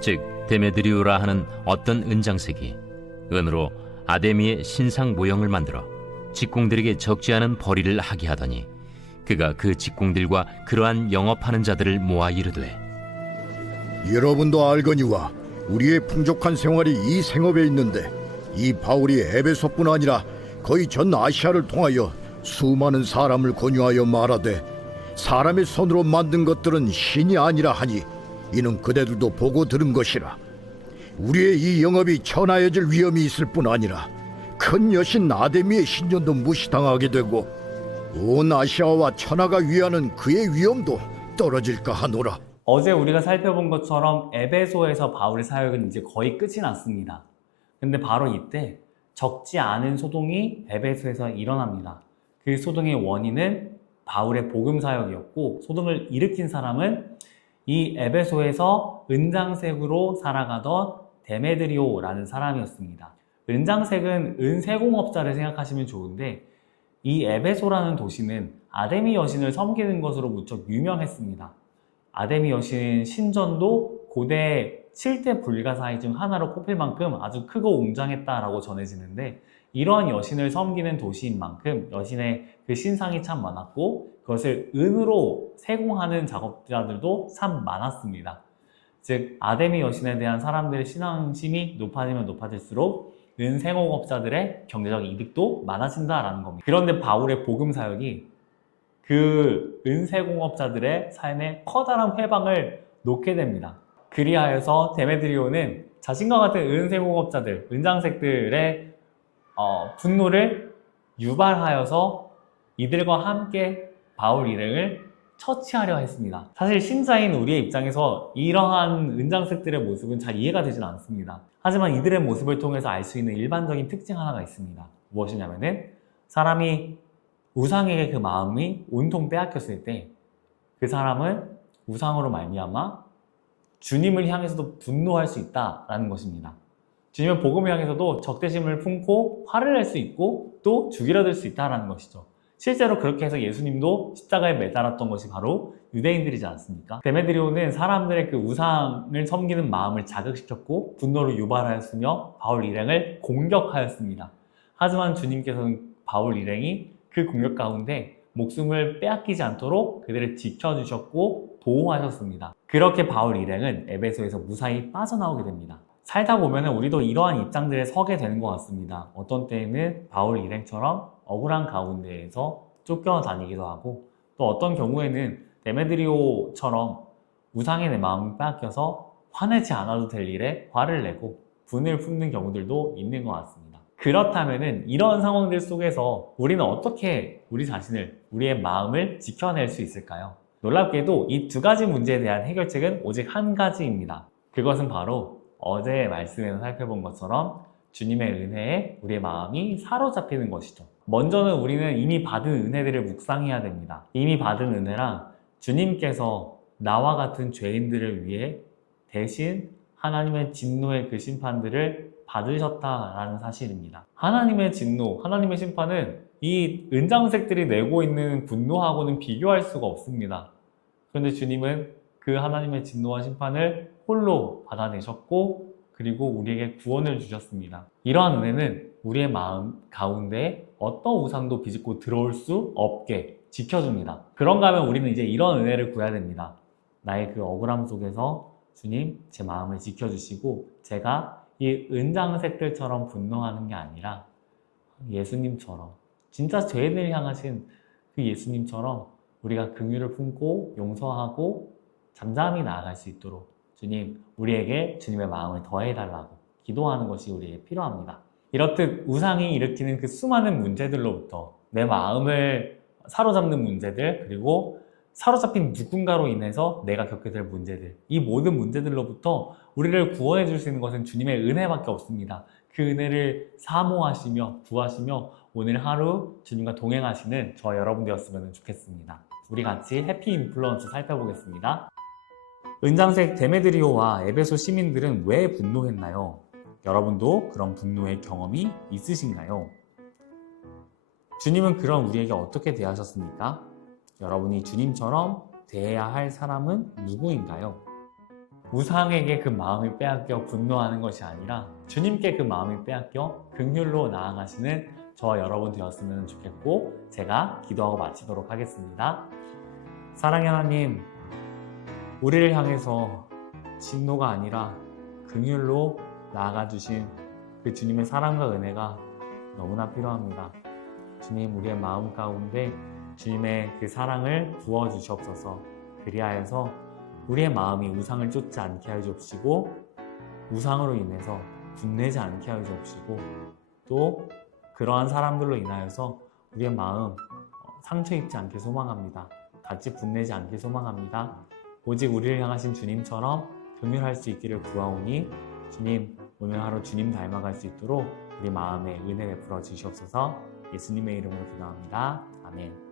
즉 데메드리오라 하는 어떤 은장색이 은으로 아데미의 신상 모형을 만들어 직공들에게 적지 않은 벌이를 하게 하더니 그가 그 직공들과 그러한 영업하는 자들을 모아 이르되 여러분도 알거니와 우리의 풍족한 생활이 이 생업에 있는데 이 바울이 에베소뿐 아니라 거의 전 아시아를 통하여 수많은 사람을 권유하여 말하되 사람의 손으로 만든 것들은 신이 아니라 하니 이는 그대들도 보고 들은 것이라. 우리의 이 영업이 천하여질 위험이 있을 뿐 아니라 큰 여신 아데미의 신전도 무시당하게 되고 온 아시아와 천하가 위하는 그의 위엄도 떨어질까 하노라. 어제 우리가 살펴본 것처럼 에베소에서 바울의 사역은 이제 거의 끝이 났습니다. 근데 바로 이때 적지 않은 소동이 에베소에서 일어납니다. 그 소동의 원인은 바울의 복음 사역이었고, 소동을 일으킨 사람은 이 에베소에서 은장색으로 살아가던 데메드리오라는 사람이었습니다. 은장색은 은세공업자를 생각하시면 좋은데, 이 에베소라는 도시는 아데미 여신을 섬기는 것으로 무척 유명했습니다. 아데미 여신 신전도 고대 7대 불가사의 중 하나로 꼽힐 만큼 아주 크고 웅장했다라고 전해지는데, 이러한 여신을 섬기는 도시인 만큼 여신의 그 신상이 참 많았고 그것을 은으로 세공하는 작업자들도 참 많았습니다. 즉 아데미 여신에 대한 사람들의 신앙심이 높아지면 높아질수록 은세공업자들의 경제적 이득도 많아진다라는 겁니다. 그런데 바울의 복음 사역이 그 은세공업자들의 삶에 커다란 회방을 놓게 됩니다. 그리하여서 데메드리오는 자신과 같은 은세공업자들, 은장색들의 분노를 유발하여서 이들과 함께 바울 일행을 처치하려 했습니다. 사실 신자인 우리의 입장에서 이러한 은장색들의 모습은 잘 이해가 되진 않습니다. 하지만 이들의 모습을 통해서 알 수 있는 일반적인 특징 하나가 있습니다. 무엇이냐면은 사람이 우상에게 그 마음이 온통 빼앗겼을 때 그 사람은 우상으로 말미암아 주님을 향해서도 분노할 수 있다라는 것입니다. 주님은 복음을 향해서도 적대심을 품고 화를 낼 수 있고 또 죽이려들 수 있다는 것이죠. 실제로 그렇게 해서 예수님도 십자가에 매달았던 것이 바로 유대인들이지 않습니까? 데메드리오는 사람들의 그 우상을 섬기는 마음을 자극시켰고 분노를 유발하였으며 바울 일행을 공격하였습니다. 하지만 주님께서는 바울 일행이 그 공격 가운데 목숨을 빼앗기지 않도록 그들을 지켜주셨고 보호하셨습니다. 그렇게 바울 일행은 에베소에서 무사히 빠져나오게 됩니다. 살다 보면 우리도 이러한 입장들에 서게 되는 것 같습니다. 어떤 때에는 바울 일행처럼 억울한 가운데에서 쫓겨다니기도 하고 또 어떤 경우에는 데메드리오처럼 우상의 내 마음을 빼앗겨서 화내지 않아도 될 일에 화를 내고 분을 품는 경우들도 있는 것 같습니다. 그렇다면 이런 상황들 속에서 우리는 어떻게 우리 자신을, 우리의 마음을 지켜낼 수 있을까요? 놀랍게도 이 두 가지 문제에 대한 해결책은 오직 한 가지입니다. 그것은 바로 어제 말씀에서 살펴본 것처럼 주님의 은혜에 우리의 마음이 사로잡히는 것이죠. 먼저는 우리는 이미 받은 은혜들을 묵상해야 됩니다. 이미 받은 은혜란 주님께서 나와 같은 죄인들을 위해 대신 하나님의 진노의 그 심판들을 받으셨다라는 사실입니다. 하나님의 진노, 하나님의 심판은 이 은장색들이 내고 있는 분노하고는 비교할 수가 없습니다. 그런데 주님은 그 하나님의 진노와 심판을 홀로 받아내셨고 그리고 우리에게 구원을 주셨습니다. 이러한 은혜는 우리의 마음 가운데 어떤 우상도 비집고 들어올 수 없게 지켜줍니다. 그런가 하면 우리는 이제 이런 은혜를 구해야 됩니다. 나의 그 억울함 속에서 주님, 제 마음을 지켜주시고 제가 이 은장색들처럼 분노하는 게 아니라 예수님처럼 진짜 죄인을 향하신 그 예수님처럼 우리가 긍휼을 품고 용서하고 잠잠히 나아갈 수 있도록 주님, 우리에게 주님의 마음을 더해달라고 기도하는 것이 우리에게 필요합니다. 이렇듯 우상이 일으키는 그 수많은 문제들로부터 내 마음을 사로잡는 문제들, 그리고 사로잡힌 누군가로 인해서 내가 겪게 될 문제들, 이 모든 문제들로부터 우리를 구원해 줄 수 있는 것은 주님의 은혜밖에 없습니다. 그 은혜를 사모하시며 구하시며 오늘 하루 주님과 동행하시는 저 여러분 되었으면 좋겠습니다. 우리 같이 해피 인플루언스 살펴보겠습니다. 은장색 데메드리오와 에베소 시민들은 왜 분노했나요? 여러분도 그런 분노의 경험이 있으신가요? 주님은 그런 우리에게 어떻게 대하셨습니까? 여러분이 주님처럼 대해야 할 사람은 누구인가요? 우상에게 그 마음을 빼앗겨 분노하는 것이 아니라 주님께 그 마음을 빼앗겨 긍휼로 나아가시는 저와 여러분 되었으면 좋겠고, 제가 기도하고 마치도록 하겠습니다. 사랑의 하나님, 우리를 향해서 진노가 아니라 긍휼로 나아가 주신 그 주님의 사랑과 은혜가 너무나 필요합니다. 주님, 우리의 마음 가운데 주님의 그 사랑을 부어 주시옵소서. 그리하여서 우리의 마음이 우상을 쫓지 않게 하여 주옵시고, 우상으로 인해서 분내지 않게 하여 주옵시고, 또 그러한 사람들로 인하여서 우리의 마음 상처 입지 않게 소망합니다. 같이 분내지 않게 소망합니다. 오직 우리를 향하신 주님처럼 긍휼할 수 있기를 구하오니, 주님, 오늘 하루 주님 닮아갈 수 있도록 우리 마음에 은혜 베풀어 주시옵소서. 예수님의 이름으로 기도합니다. 아멘.